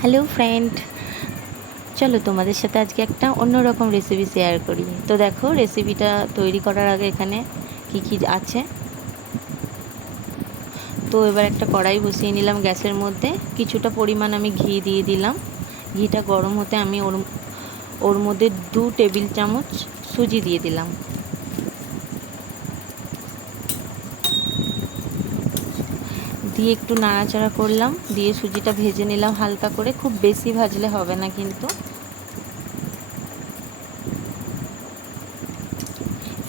Hello friend, চলো তোমাদের সাথে আজকে একটা অন্যরকম রেসিপি শেয়ার করি। তো দেখো, রেসিপিটা তৈরি করার আগে এখানে কি কি আছে। তো এবার একটা কড়াই বসিয়ে নিলাম গ্যাসের মধ্যে। কিছুটা পরিমাণ আমি ঘি দিয়ে দিলাম। ঘিটা গরম হতে আমি ওর ওর মধ্যে 2 টেবিল চামচ সুজি দিয়ে দিলাম। দিয়ে একটু নাড়াচাড়া করলাম, দিয়ে সুজিটা ভেজে নিলাম হালকা করে, খুব বেশি ভাজলে হবে না কিন্তু।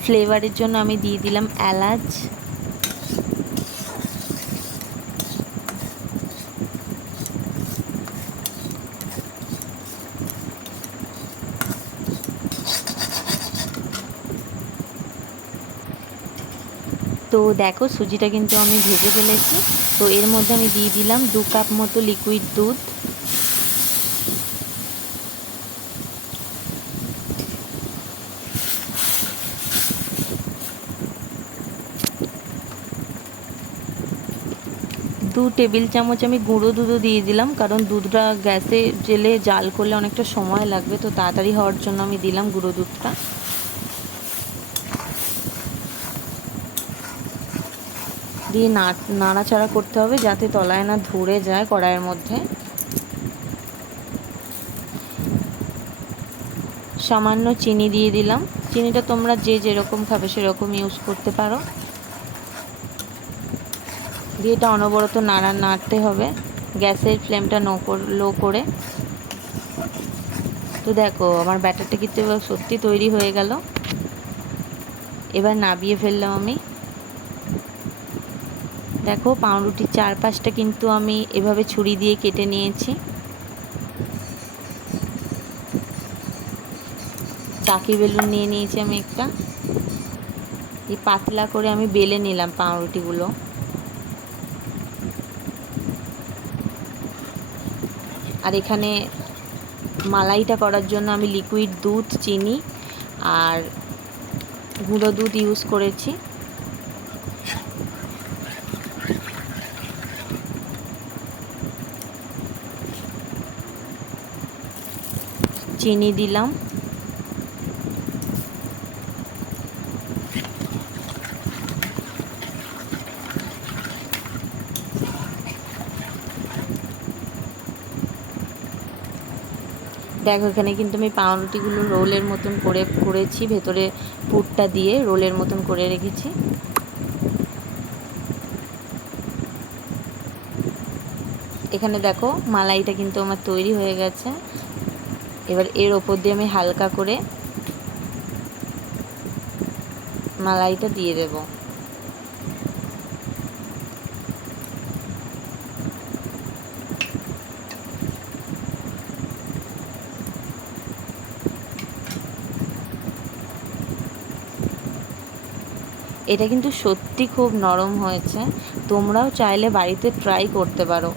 ফ্লেভারের জন্য আমি দিয়ে দিলাম এলাচ। তো দেখো, সুজিটা কিন্তু আমি ভেজে ফেলেছি। তো এর মধ্যে আমি দিয়ে দিলাম 2 কাপ মতো লিকুইড দুধ। দু টেবিল চামচ আমি গুঁড়ো দুধও দিয়ে দিলাম, কারণ দুধটা গ্যাসে জেলে জাল করলে অনেকটা সময় লাগবে, তো তাড়াতাড়ি হওয়ার জন্য আমি দিলাম গুঁড়ো দুধটা। দিয়ে নাড়াচাড়া করতে হবে যাতে তলায় না ধরে যায় কড়াইয়ের মধ্যে। সামান্য চিনি দিয়ে দিলাম। চিনিটা তোমরা যে যেরকম খাবে সেরকম ইউজ করতে পারো। দিয়ে এটা অনবরত নাড়তে হবে, গ্যাসের ফ্লেমটা লো করে। তো দেখো, আমার ব্যাটারটা কিন্তু এবার সত্যি তৈরি হয়ে গেল। এবার নাবিয়ে ফেললাম আমি। দেখো, পাউরুটির চারপাশটা কিন্তু আমি এভাবে ছুরি দিয়ে কেটে নিয়েছি। চাকি বেলুন নিয়ে নিয়েছি আমি একটা। এই পাতলা করে আমি বেলে নিলাম পাউরুটিগুলো। আর এখানে মালাইটা করার জন্য আমি লিকুইড দুধ, চিনি আর গুঁড়ো দুধ ইউজ করেছি। চিনি দিলাম। দেখো, এখানে কিন্তু আমি পাউরুটিগুলো রোলের মতন করেছি, ভেতরে পুরটা দিয়ে রোলের মতন করে রেখেছি। এখানে দেখো, মালাইটা কিন্তু আমার তৈরি হয়ে গেছে। এবার এর ওপর দিয়ে আমি হালকা করে মালাইটা দিয়ে দেব। এটা কিন্তু সত্যি খুব নরম হয়েছে, তোমরাও চাইলে বাড়িতে ট্রাই করতে পারো।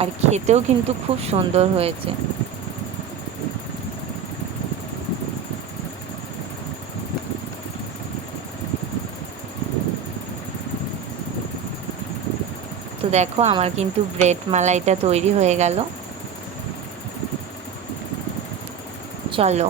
আর খেতেও কিন্তু খুব সুন্দর হয়েছে। তো দেখো, আমার কিন্তু ব্রেড মালাইটা তৈরি হয়ে গেল। চলো।